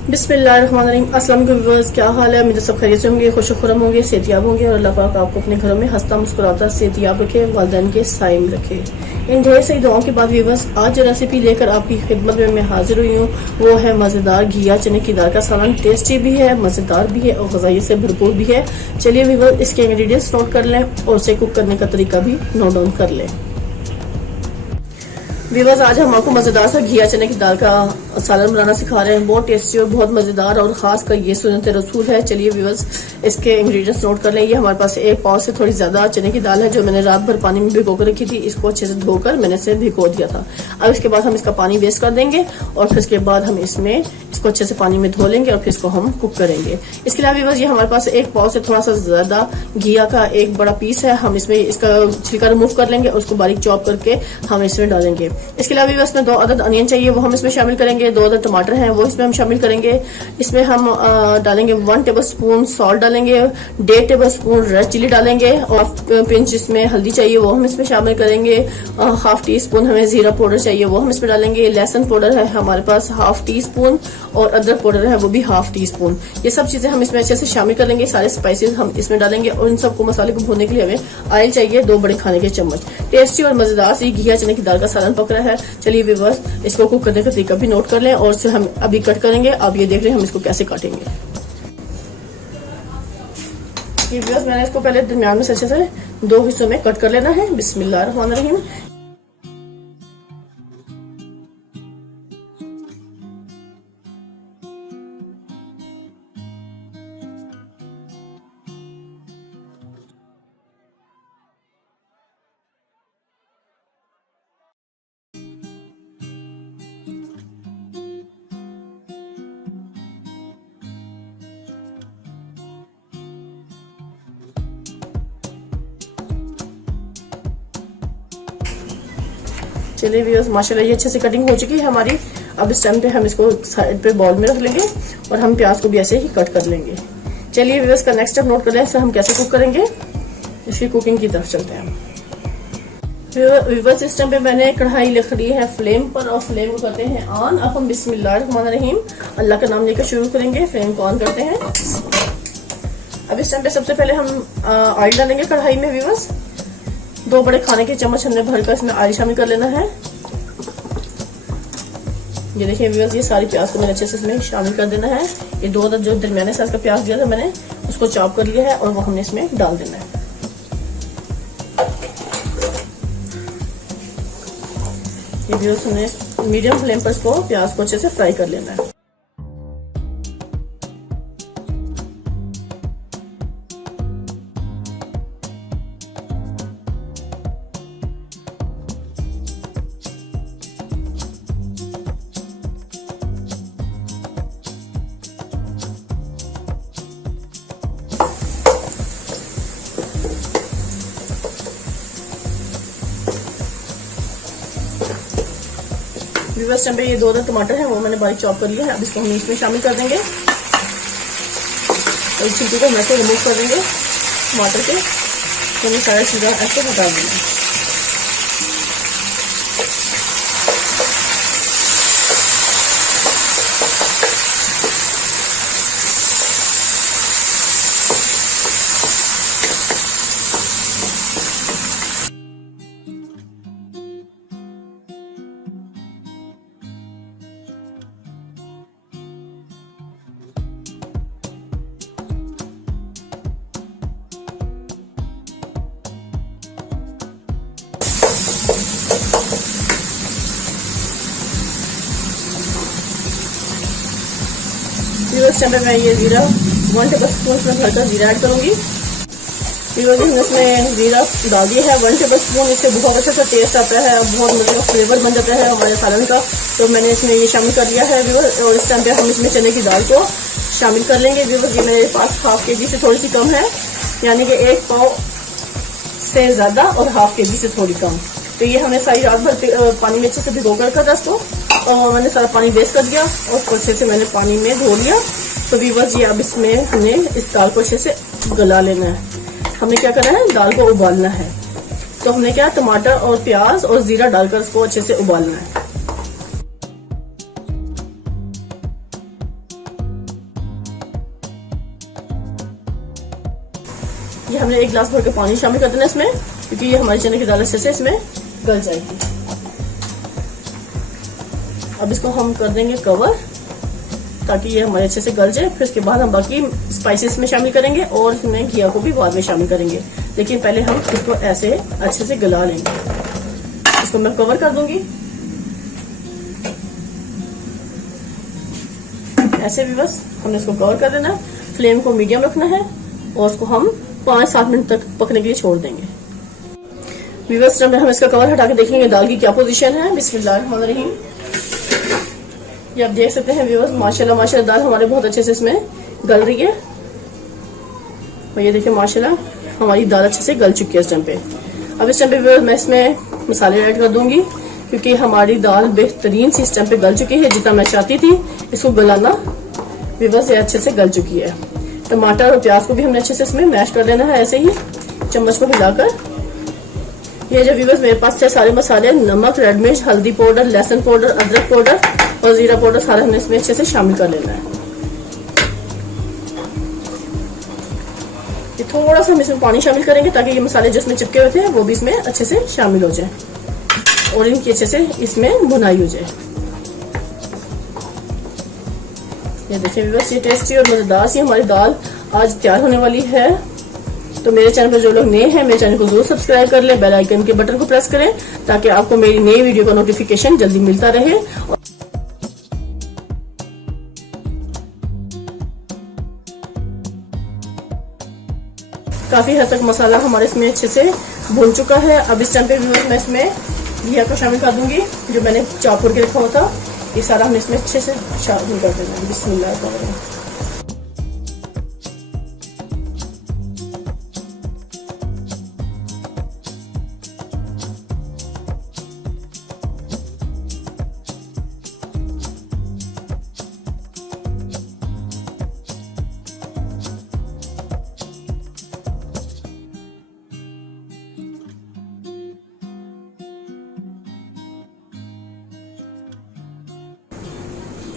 बिस्मिल्लाहिर्रहमानिर्रहीम। अस्सलाम वालेकुम व्यूअर्स, क्या हाल है? मुझे सब खैरियत से होंगे, खुश खुरम होंगे, सेहतियाब होंगे और अल्लाह पाक आपको अपने घरों में हंसता मुस्कुराता सेहतियाब रखे, वालिदैन के साए में रखे। इन ढेर सारी दुआओं के बाद व्यूअर्स, आज जो रेसिपी लेकर आपकी खिदमत में मैं हाजिर हुई हूँ वो है मज़ेदार घिया चने की दाल का सालन। टेस्टी भी है, मज़ेदार भी है और ग़िज़ाइयत से भरपूर भी है। चलिए व्यूअर्स, इसके इंग्रेडिएंट्स नोट कर लें और उसे कुक करने का तरीका भी नोट डाउन कर लें। व्यूअर्स, आज हम आपको मजेदार सा घिया चने की दाल का सालन बनाना सिखा रहे हैं। बहुत टेस्टी और बहुत मजेदार और खास कर ये सुन्नत रसूल है। चलिए व्यूअर्स, इसके इंग्रेडिएंट्स नोट कर लें। ये हमारे पास एक पाव से थोड़ी ज्यादा चने की दाल है जो मैंने रात भर पानी में भिगो कर रखी थी। इसको अच्छे से धोकर मैंने इसे भिगो दिया था। अब इसके बाद हम इसका पानी वेस्ट कर देंगे और फिर इसके बाद हम इसमें इसको अच्छे से पानी में धो लेंगे और फिर इसको हम कुक करेंगे। इसके अलावा व्यूअर्स, ये हमारे पास एक पाव से थोड़ा सा ज्यादा घिया का एक बड़ा पीस है। हम इसमें इसका छिलका रिमूव कर लेंगे और उसको बारीक चॉप करके हम इसमें डालेंगे। इसके अलावा व्यूअर्स, 2 अदद अनियन चाहिए, वो हम इसमें शामिल करेंगे। 2 अदद टमाटर हैं, वो इसमें हम शामिल करेंगे। इसमें हम डालेंगे 1 टेबल स्पून सॉल्ट डालेंगे, 1.5 टेबल स्पून रेड चिली डालेंगे और 1 पिंच इसमें हल्दी चाहिए, वो हम इसमें शामिल करेंगे। 1/2 टी स्पून हमें जीरा पाउडर चाहिए, वो हम इसमें डालेंगे। लहसुन पाउडर है हमारे पास 1/2 टी स्पून और अदरक पाउडर है वो भी 1/2 टी स्पून। ये सब चीजें हम इसमें अच्छे से शामिल कर लेंगे। सारे स्पाइसेस हम इसमें डालेंगे और इन सबको मसाले को भूनने के लिए हमें ऑयल चाहिए 2 बड़े खाने के चम्मच। टेस्टी और मजेदार सी घिया चने की दाल का सालन पक रहा है। चलिए व्यूअर्स, इसको कुक करने का तरीका भी नोट कर लें और इसे हम अभी कट करेंगे। आप ये देख रहे हैं हम इसको कैसे काटेंगे। ये व्यूअर्स, मैंने इसको पहले दरमियान में अच्छे से 2 हिस्सों में कट कर लेना है। बिस्मिल्लाहिर्रहमानिर्रहीम। चलिए व्यूअर्स, माशाल्लाह ये अच्छे से कटिंग हो चुकी है हमारी। अब इस टाइम पे हम इसको साइड पे बाउल में रख लेंगे और हम प्याज को भी ऐसे ही कट कर लेंगे। चलिए व्यूअर्स, का नेक्स्ट स्टेप नोट कर लें। इसे हम कैसे कुक करेंगे, इसकी कुकिंग की तरफ चलते हैं। व्यूअर्स, इस टाइम पे मैंने कढ़ाई रख ली है फ्लेम पर और फ्लेम को करते हैं ऑन। अब हम बिस्मिल्लाहिर्रहमानिर्रहीम अल्लाह का नाम लेकर शुरू करेंगे। फ्लेम को ऑन करते हैं। अब इस टाइम पे सबसे पहले हम ऑयल डालेंगे कढ़ाई में। व्यूअर्स, 2 बड़े खाने के चम्मच हमने भरकर इसमें ऑयल शामिल कर लेना है। ये देखिए व्यूअर्स, ये सारी प्याज को मैंने अच्छे से इसमें शामिल कर देना है। ये 2 अदद जो दरमियाने साइज का प्याज दिया था मैंने, उसको चॉप कर लिया है और वो हमने इसमें डाल देना है। ये व्यूअर्स, हमने मीडियम फ्लेम पर इसको प्याज को अच्छे से फ्राई कर लेना है। व्यूअर्स, टाइम पे ये 2 अदद टमाटर हैं, वो मैंने बारीक चॉप कर लिया है। अब इसको हम इसमें शामिल कर देंगे और छिलके को हम ऐसे रिमूव कर देंगे टमाटर के। तो हमें सारा छिलका ऐसे हटा देंगे। इस टाइम पे मैं ये जीरा 1 टेबल स्पून इसमें भरकर जीरा ऐड करूंगी। इसमें जीरा डाल दिया है 1 टेबल स्पून। इससे बहुत अच्छा सा टेस्ट आता है, बहुत मजे का फ्लेवर बन जाता है हमारे सालन का। तो मैंने इसमें ये शामिल कर लिया है व्यूअर्स। और इस टाइम पे हम इसमें चने की दाल को शामिल कर लेंगे व्यूअर्स। ये मेरे पास 1/2 kg से थोड़ी सी कम है, यानी कि 1 पाव से ज्यादा और 1/2 kg से थोड़ी कम। तो ये हमने सारी रात भर पानी में अच्छे से भिगो कर रखा था इसको और मैंने सारा पानी वेस्ट कर दिया और उसको अच्छे से मैंने पानी में धो लिया। तो व्यूअर्स, ये अब इसमें हमने इस दाल को अच्छे से गला लेना है। हमने क्या करना है, दाल को उबालना है। तो हमने क्या, टमाटर और प्याज और जीरा डालकर इसको अच्छे से उबालना है। ये हमने 1 गिलास भर के पानी शामिल कर देना इसमें, क्योंकि ये हमारी चने की दाल अच्छे से इसमें गल जाएगी। अब इसको हम कर देंगे कवर ताकि ये हमारे अच्छे से गल जाए। फिर इसके बाद हम बाकी स्पाइसेस में शामिल करेंगे और इसमें घिया को भी बाद में शामिल करेंगे, लेकिन पहले हम इसको ऐसे अच्छे से गला लेंगे। इसको मैं कवर कर दूंगी ऐसे भी, बस हमने इसको कवर कर देना। फ्लेम को मीडियम रखना है और इसको हम 5-7 मिनट तक पकने के लिए छोड़ देंगे। व्यूअर्स, हम इसका कवर हटा के देखेंगे दाल की क्या पोजीशन है। बिस्मिल्लाहिर्रहमानिर्रहीम। ये आप देख सकते हैं व्यूअर्स, माशाल्लाह माशाल्लाह दाल हमारे बहुत अच्छे से इसमें गल रही है। और ये देखिए माशाल्लाह हमारी दाल अच्छे से गल चुकी है इस टाइम पे। अब इस टाइम पे व्यूअर्स मैं इसमें मसाले ऐड कर दूंगी, क्योंकि हमारी दाल बेहतरीन सी इस टाइम पे गल चुकी है, जितना मैं चाहती थी इसको गलाना। व्यूअर्स, ये अच्छे से गल चुकी है। टमाटर और प्याज को भी हमने अच्छे से इसमें मैश कर लेना है, ऐसे ही चम्मच को हिलाकर। ये जो व्यूअर्स मेरे पास सारे मसाले, नमक, रेड मिर्च, हल्दी पाउडर, लहसुन पाउडर, अदरक पाउडर और जीरा पाउडर सारे हमने इसमें अच्छे से शामिल कर लेना है। ये थोड़ा सा हम इसमें पानी शामिल करेंगे ताकि ये मसाले जिसमें चिपके हुए थे वो भी इसमें अच्छे से शामिल हो जाए और इनकी अच्छे से इसमें भुनाई हो जाए। ये देखिए व्यूअर्स, ये टेस्टी और मजेदार सी हमारी दाल आज तैयार होने वाली है। तो मेरे चैनल पर जो लोग नए हैं, मेरे चैनल को जरूर सब्सक्राइब कर लें, बेल आइकन के बटन को प्रेस करें ताकि आपको मेरी नई वीडियो का नोटिफिकेशन जल्दी मिलता रहे। काफी हद तक मसाला हमारे इसमें अच्छे से भून चुका है। अब इस टाइम पे मैं इसमें घिया को शामिल कर दूंगी, जो मैंने चॉप करके रखा हुआ था। ये सारा हमने इसमें अच्छे से शामिल कर देना है। बिस्मिल्लाह।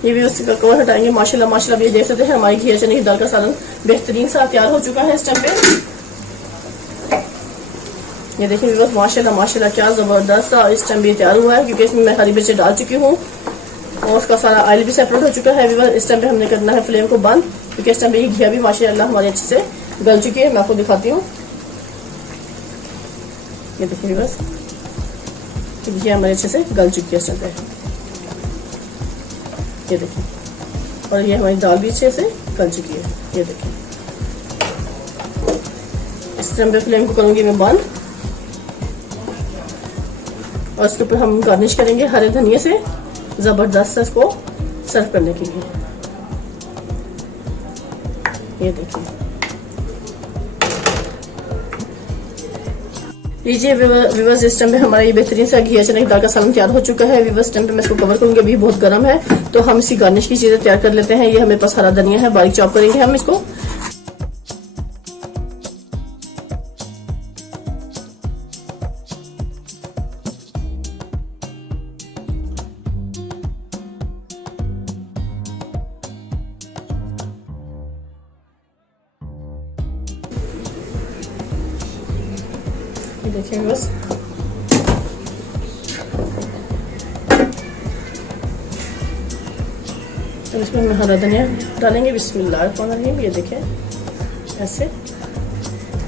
ये भी उसका कवर हटाएंगे। माशाल्लाह माशाल्लाह ये देख सकते हैं हमारी घिया चने की दाल का सालन बेहतरीन सा तैयार हो चुका है इस टाइम पे। ये देखिए व्यूअर्स, माशाल्लाह माशाल्लाह क्या जबरदस्त सा इस टाइम ये तैयार हुआ है, क्योंकि इसमें मैं हरी मिर्ची डाल चुकी हूँ और उसका सारा ऑयल भी सेपरेट हो चुका है। व्यूअर्स, इस टाइम पे हमने करना है फ्लेम को बंद, क्योंकि इस टाइम पे ये घिया भी माशाल्लाह हमारी अच्छे से गल चुकी है। मैं आपको दिखाती हूँ। ये देखिए व्यूअर्स, घिया हमारे अच्छे से गल चुकी है इस टाइम पे। ये देखिए, और ये हमारी दाल भी अच्छे से गल चुकी है। ये देखिए, इस टाइम पे फ्लेम को करूंगी मैं बंद और इसके ऊपर हम गार्निश करेंगे हरे धनिया से जबरदस्त इसको सर्व करने के लिए। ये देखिए, लीजिए व्यूअर्स, इस टाइम पे हमारा ये बेहतरीन सा घिया चने की दाल का सालन तैयार हो चुका है। व्यूअर्स, टाइम पे मैं इसको कवर करूंगी, अभी बहुत गर्म है, तो हम इसी गार्निश की चीजें तैयार कर लेते हैं। ये हमारे पास हरा धनिया है, बारीक चॉप करेंगे हम इसको। देखिए बस, तो इसमें हम हरा धनिया डालेंगे। बिस्मिल्लाहिर्रहमानिर्रहीम। ये देखें ऐसे,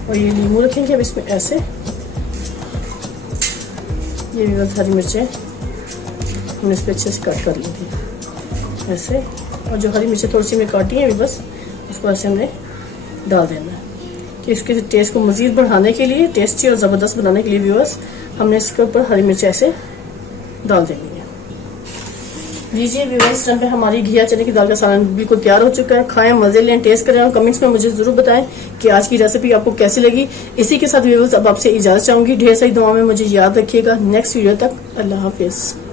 और ये नींबू रखेंगे अब इसमें ऐसे। ये भी बस हरी मिर्चें हमने इस पर अच्छे से कट कर ली थी ऐसे, और जो हरी मिर्चें थोड़ी सी में काटी है बस उसको ऐसे हमने डाल देना है कि इसके टेस्ट को मज़ीद बढ़ाने के लिए, टेस्टी और ज़बरदस्त बनाने के लिए व्यूअर्स हमने इसके ऊपर हरी मिर्च ऐसे डाल देनी है। लीजिए व्यूअर्स, टाइम पे हमारी घिया चने की दाल का सालन बिल्कुल तैयार हो चुका है। खाएं, मजे लें, टेस्ट करें और कमेंट्स में मुझे जरूर बताएं कि आज की रेसिपी आपको कैसी लगी। इसी के साथ व्यूअर्स अब आपसे इजाज़त चाहूंगी। ढेर सारी दुआ में मुझे याद रखिएगा। नेक्स्ट वीडियो तक अल्लाह हाफिज़।